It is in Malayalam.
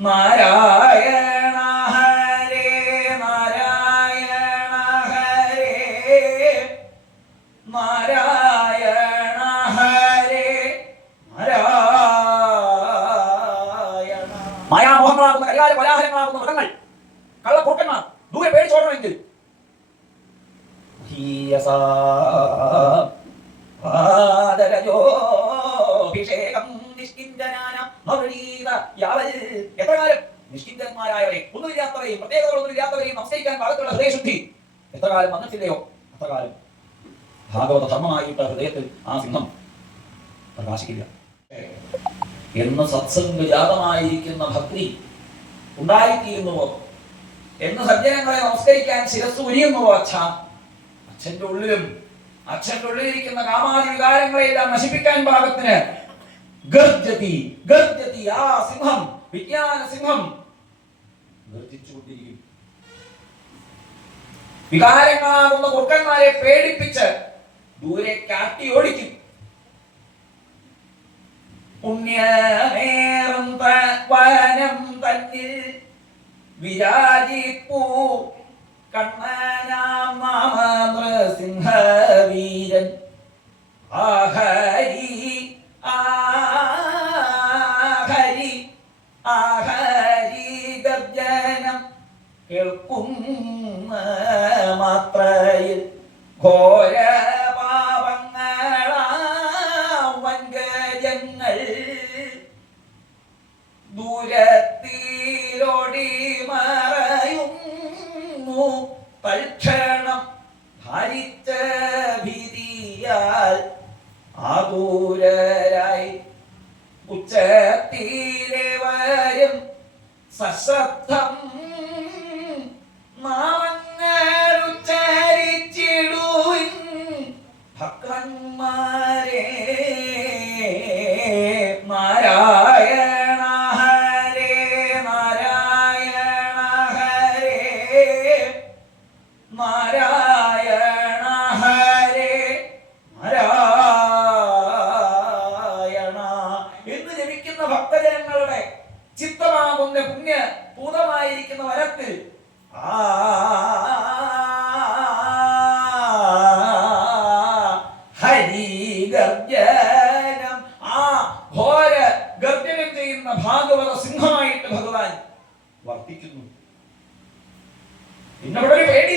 നാരായണ ഹരേ നാരായണ ഹരേ. നാരായണ ഹരേ നാരായണ. മായാമോഹങ്ങളാകുന്ന കരികാല കോലാഹലങ്ങളാകുന്ന മൃഗങ്ങൾ കള്ളക്കുറുക്കന്മാർ ദൂരെ പേടിച്ചോടണമെങ്കിൽ നിഷ്കിഞ്ചനാന എത്ര കാലം നിഷ്കിഞ്ചന്മാരായവരെ ഒന്നുമില്ലാത്തവരെയും പ്രത്യേകതകളൊന്നുമില്ലാത്തവരെയും നമസ്കരിക്കാൻ പാകത്തുള്ള ഹൃദയശുദ്ധി. എത്ര കാലം വന്നിട്ടില്ലയോ? അത്ര കാലം ഭാഗവത ധർമ്മമായിട്ട് ഹൃദയത്തിൽ ആ സിംഹം പ്രകാശിക്കില്ല. എന്ന് സത്സംഗജാതമായിരിക്കുന്ന ഭക്തി ഉണ്ടായിത്തീരുന്നുവോ? എന്ന് സജ്ജനങ്ങളെ നമസ്കരിക്കാൻ ശിരസ് ഉരിയുന്നുവോ അച്ഛ? അച്ഛന്റെ ഉള്ളിലും അച്ഛന്റെ ഉള്ളിലിരിക്കുന്ന കാമാതി വികാരങ്ങളെയെല്ലാം നശിപ്പിക്കാൻ പാകത്തിന് ഗർജതി ഗർജതി ആ സിംഹം വിജ്ഞാന സിംഹം. ഗർജിച്ചുകൊണ്ടിരിക്കും. വികാരങ്ങളാകുന്ന കുർക്കന്മാരെ പേടിപ്പിച്ച് ദൂരെ കാട്ടി ഓടിക്കും. പുണ്യമേറും വനം തന്നിൽ വിരാജിപ്പൂ. കണ്ണനാം ഗർജനം കേൾക്കുന്ന മാത്രയിൽ ഘോര പാപങ്ങളാം വൻഗജങ്ങൾ ദൂരത്തിലോടി മറയുന്നു. തൽക്ഷണം ധരിച്ച ഭീതിയാൽ ആദൂരരായി ഉച്ചത്തിലെ സശബ്ദം നാമങ്ങൾ ഉച്ചരിച്ചിടുവിൻ ഭക്തന്മാരെ നാരായണ ഹരേ നാരായണ ഹരേ നാരായണ ഹരേ നാരായണ എന്ന് ഭക്തജനങ്ങളുടെ ചിത്തമാകുന്ന പുണ്യ പൂതമായിരിക്കുന്ന വരത്തിൽ ആ ആ ഭാഗവത സിംഹമായിട്ട് ഭഗവാൻ വർത്തിക്കുന്നു. പിന്നെ ഇവിടെ ഒരു പേടിയില്ല